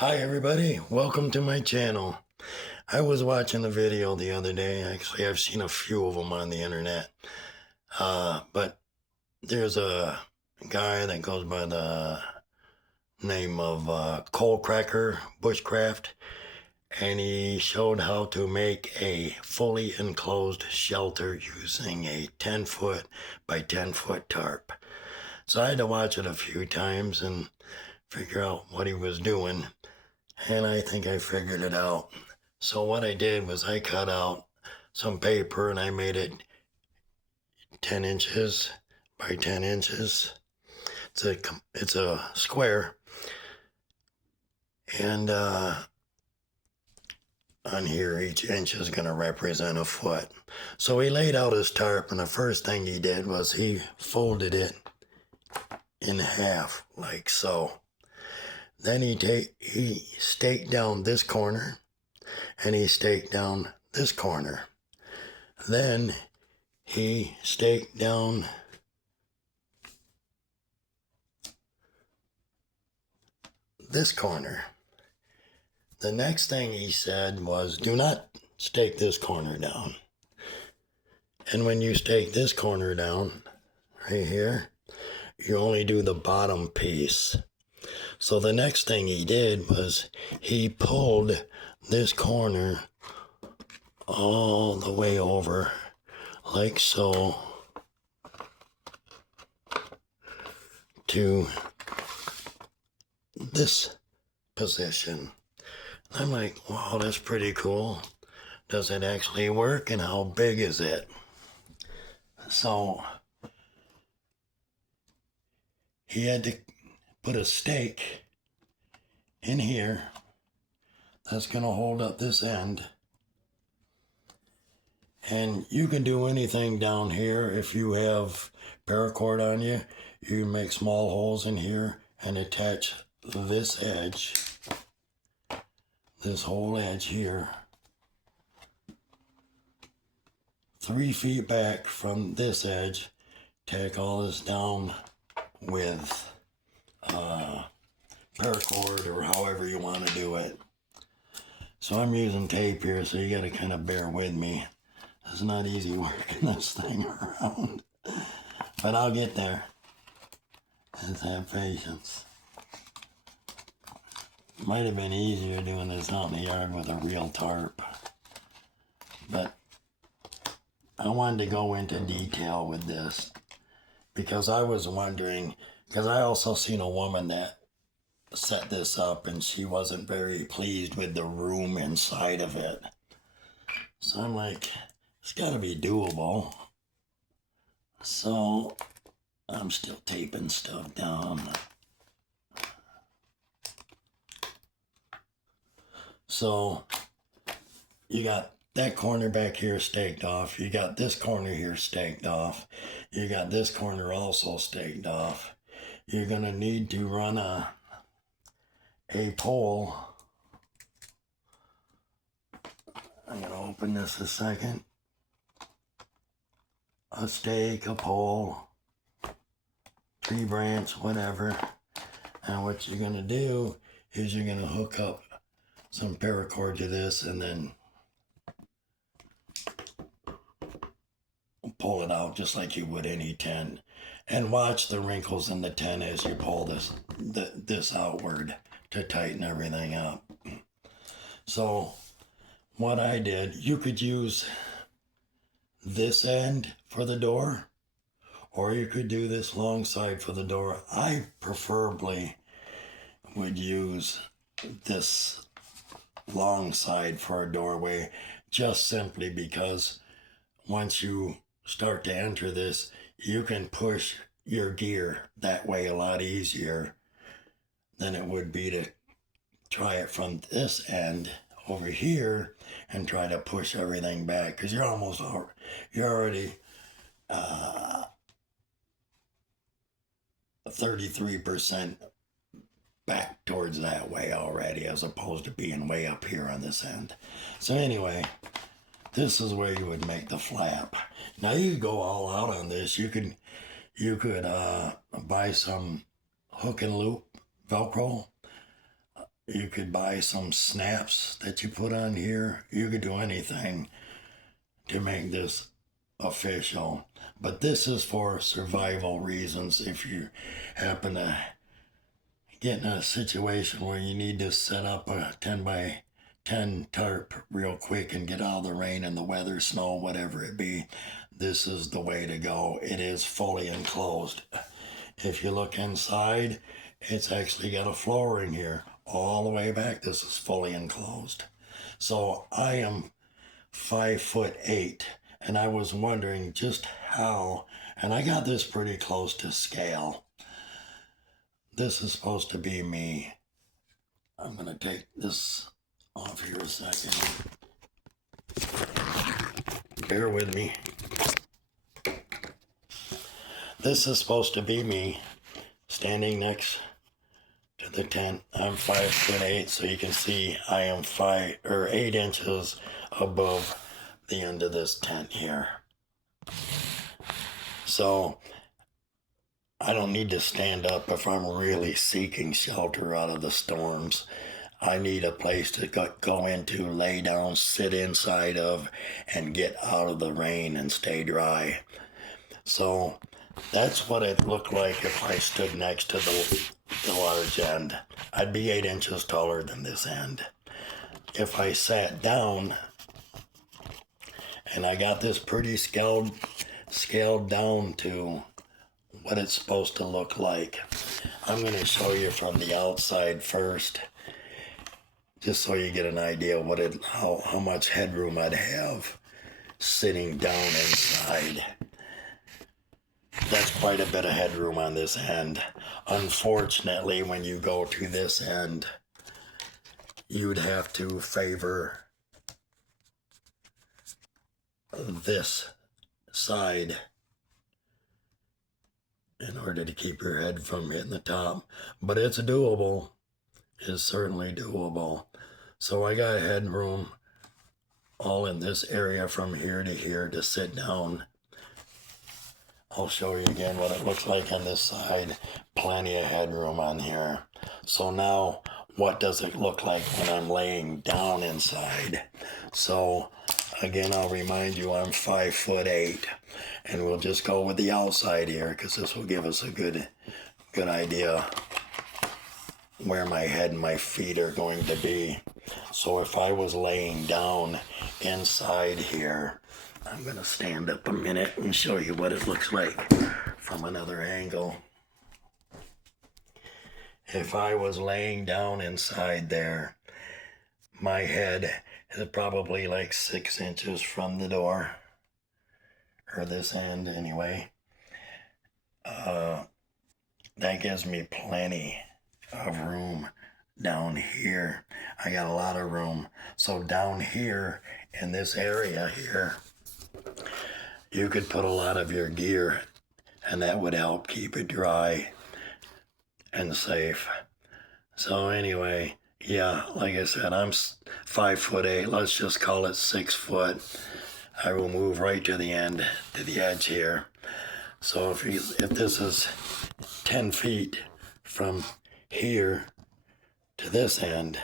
Hi everybody, welcome to my channel. I was watching a video the other day. Actually, I've seen a few of them on the internet. But there's a guy that goes by the name of Coal Cracker Bushcraft, and he showed how to make a fully enclosed shelter using a 10-foot by 10-foot tarp. So I had to watch it a few times and figure out what he was doing. And I think I figured it out. So what I did was I cut out some paper and I made it 10 inches by 10 inches. It's a square. And on here, each inch is going to represent a foot. So he laid out his tarp, and the first thing he did was he folded it in half, like so. Then he staked down this corner, and he staked down this corner. Then he staked down this corner. The next thing he said was, do not stake this corner down. And when you stake this corner down, right here, you only do the bottom piece. So the next thing he did was he pulled this corner all the way over, like so, to this position. I'm like, wow, that's pretty cool. Does it actually work, and how big is it? So he had to put a stake in here that's going to hold up this end. And you can do anything down here. If you have paracord on you, you make small holes in here and attach this edge, this whole edge here, 3 feet back from this edge. Tack all this down with paracord or however you want to do it. So I'm using tape here, so you got to kind of bear with me. It's not easy working this thing around, but I'll get there. Just have patience. Might have been easier doing this out in the yard with a real tarp, but I wanted to go into detail with this because I was wondering, because I also seen a woman that set this up and she wasn't very pleased with the room inside of it. So I'm like, it's got to be doable. So I'm still taping stuff down. So you got that corner back here staked off. You got this corner here staked off. You got this corner also staked off. You're going to need to run a pole. I'm going to open this a second. A stake, a pole, tree branch, whatever. Now what you're going to do is you're going to hook up some paracord to this and then pull it out just like you would any 10. And watch the wrinkles in the 10 as you pull this outward to tighten everything up. So what I did, you could use this end for the door, or you could do this long side for the door. I preferably would use this long side for a doorway, just simply because once you start to enter this, you can push your gear that way a lot easier than it would be to try it from this end over here and try to push everything back, because you're already 33% back towards that way already, as opposed to being way up here on this end. So anyway, this is where you would make the flap. Now you could go all out on this. You could buy some hook and loop Velcro. You could buy some snaps that you put on here. You could do anything to make this official. But this is for survival reasons. If you happen to get in a situation where you need to set up a 10 by 10 tarp real quick and get out of the rain and the weather, snow, whatever it be, this is the way to go. It is fully enclosed. If you look inside, it's actually got a floor in here all the way back. This is fully enclosed. So I am 5'8", and I was wondering just how, and I got this pretty close to scale. This is supposed to be me. I'm gonna take this off here a second. Bear with me. This is supposed to be me standing next to the tent. I'm 5'8", so you can see I am 8 inches above the end of this tent here. So I don't need to stand up if I'm really seeking shelter out of the storms. I need a place to go into, lay down, sit inside of, and get out of the rain and stay dry. So that's what it looked like if I stood next to the large end. I'd be 8 inches taller than this end. If I sat down, and I got this pretty scaled down to what it's supposed to look like. I'm going to show you from the outside first, just so you get an idea what how much headroom I'd have sitting down inside. That's quite a bit of headroom on this end. Unfortunately, when you go to this end, you'd have to favor this side in order to keep your head from hitting the top. But it's doable. It's certainly doable. So I got headroom all in this area from here to here to sit down. I'll show you again what it looks like on this side. Plenty of headroom on here. So now, what does it look like when I'm laying down inside? So again, I'll remind you I'm 5'8", and we'll just go with the outside here because this will give us a good idea where my head and my feet are going to be. So if I was laying down inside here, I'm going to stand up a minute and show you what it looks like from another angle. If I was laying down inside there, my head is probably like 6 inches from the door, or this end anyway. That gives me plenty of room down here. I got a lot of room. So down here in this area here, you could put a lot of your gear, and that would help keep it dry and safe. So anyway, yeah, like I said, I'm 5'8". Let's just call it 6 foot. I will move right to the end, to the edge here. So if this is 10 feet from here to this end,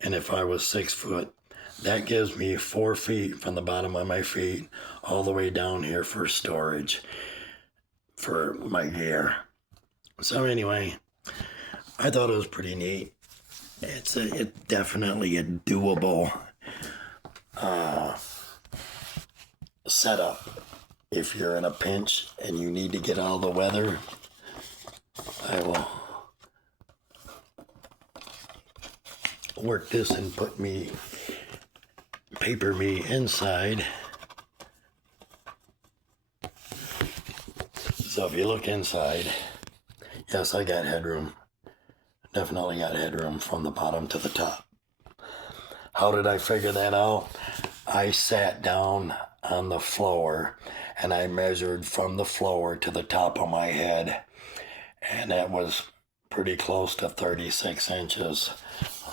and if I was 6 foot, that gives me 4 feet from the bottom of my feet all the way down here for storage for my gear. So anyway, I thought it was pretty neat. It's definitely a doable setup. If you're in a pinch and you need to get out of the weather, I will work this and paper me inside. So if you look inside, yes, I got headroom. Definitely got headroom from the bottom to the top. How did I figure that out? I sat down on the floor and I measured from the floor to the top of my head, and that was pretty close to 36 inches.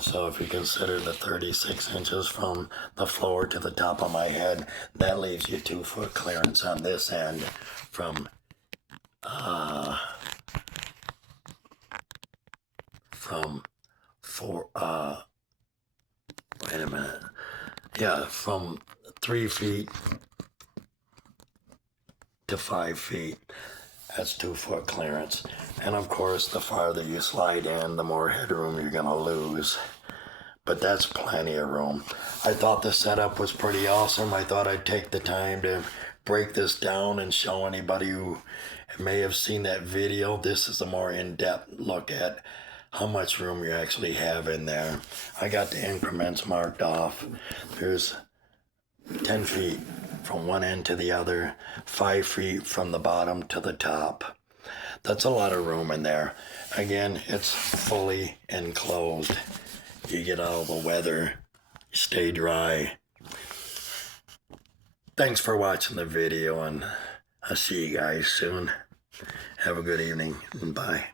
So if you consider the 36 inches from the floor to the top of my head, that leaves you 2 foot clearance on this end from from wait a minute. Yeah, from 3 feet to 5 feet. That's 2 foot clearance. And of course, the farther you slide in, the more headroom you're gonna lose. But that's plenty of room. I thought the setup was pretty awesome. I thought I'd take the time to break this down and show anybody who may have seen that video. This is a more in-depth look at how much room you actually have in there. I got the increments marked off. There's 10 feet from one end to the other, 5 feet from the bottom to the top. That's a lot of room in there. Again, it's fully enclosed. You get all the weather, stay dry. Thanks for watching the video, and I'll see you guys soon. Have a good evening, and bye.